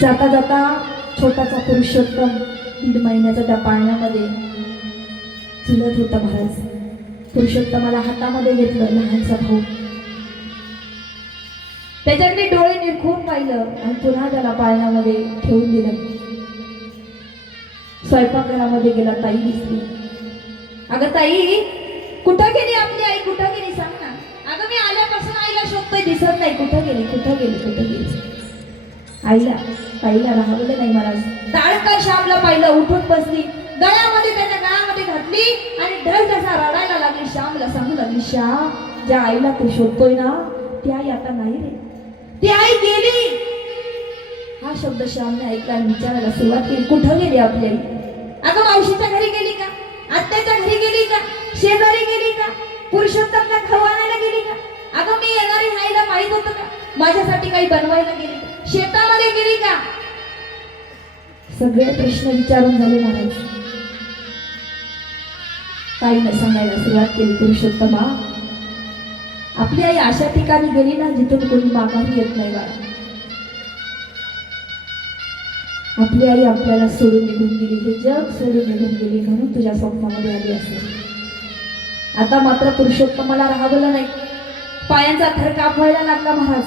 जाता जाता छोटासा पुरुषोत्तम दीड महिन्याचा त्या पाळण्यामध्ये झुलत होता महाराज. पुरुषोत्तमाला हातामध्ये घेतलं लहानसा भाऊ. त्याच्याकडे डोळे निरखून पाहिलं आणि पुन्हा त्याला पाळण्यामध्ये ठेवून दिलं. स्वयंपाकघरामध्ये गेला ताई दिसली. अगं ताई कुठं गेली आपली आई? कुठं गेली? सांग ना. अगं मी आल्यापासून आईला शोधतोय दिसत नाही. कुठं गेली? कुठं गेली? कुठं गेली? आईला. ताईला राहवलं नाही मला. ताळका श्यामला पाहिलं उठून बसली. गळ्यामध्ये त्याच्या गळ्यामध्ये घातली आणि ढल तसा रडायला लागली. श्यामला सांगू लागली श्याम ज्या आईला तू शोधतोय ना ती आई आता नाही रे. ती आई गेली. हा शब्द श्यामने ऐकला आणि विचारायला सुरुवात केली. कुठं गेली आपली आई? अगं मावशीच्या घरी गेली का? आत्याच्या घरी गेली का? शेजारी गेली का? पुरुषोत्तमला खाऊ आणायला गेली का? अगं मी येणारी आईला माहीत होतं का? माझ्यासाठी काही बनवायला गेली का? शेतामध्ये गेली का? सगळे प्रश्न विचारून झाले महाराज. ताईनं सांगायला सुरुवात केली पुरुषोत्तमा आपली आई अशा ठिकाणी गेली ना जिथून कोणी माघारी येत नाही बाळा. आपली आई आपल्याला सोडून निघून गेली हे जग सोडून निघून गेली म्हणून तुझ्या स्वप्नामध्ये आली असेल. आता मात्र पुरुषोत्तमाला राहावलं नाही. पायांचा थर कापवायला लागला महाराज.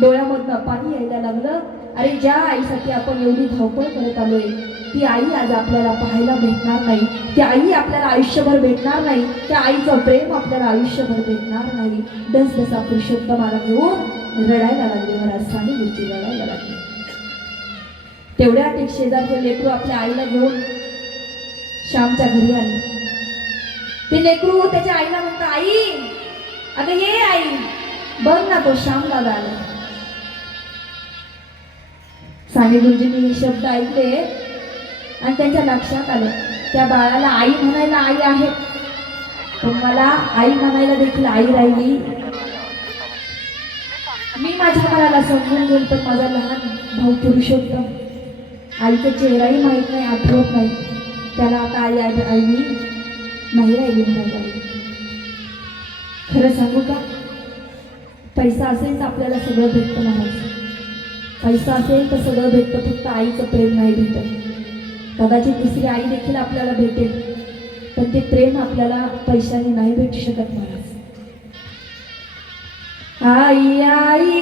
डोळ्यामधनं पाणी यायला लागलं. अरे ज्या आईसाठी आपण एवढी धावपळ करत आलोय ती आई आज आपल्याला पाहायला भेटणार नाही. ती आई आपल्याला आयुष्यभर भेटणार नाही. त्या आईचं प्रेम आपल्याला आयुष्यभर भेटणार नाही. दस दसा पुरुषोत्तमाला घेऊन रडायला लागले महाराज सानी गुरुजी रडायला लागले. तेवढ्यात एक शेजारचं लेकरू आपल्या आईला घेऊन श्यामच्या घरी आले. ते लेकरू त्याच्या आईला म्हणतं आई अगं ये आई बघ ना तो श्याम दादा आला स्वामी गुरुजींनी हे शब्द ऐकले आणि त्यांच्या लक्षात आलं. त्या बाळाला आई म्हणायला आई आहे. पण मला आई म्हणायला देखील आई राहिली. मी माझ्या मनाला समजून घेईल पण माझा लहान भाऊ पुरुषोत्तम आईचा चेहराही माहीत नाही आठवत नाही. त्याला आता आई आई आईनी नाही राहिली म्हणायला. आई खरं सांगू का? पैसा असेल तर आपल्याला सगळं भेटतं म्हणायचं पैसा असेल तर सगळं भेटतं फक्त आईचं प्रेम नाही भेटत. कदाचित दुसरी आई देखील आपल्याला भेटेल पण ते प्रेम आपल्याला पैशाने नाही भेटू शकत महाराज. आई आई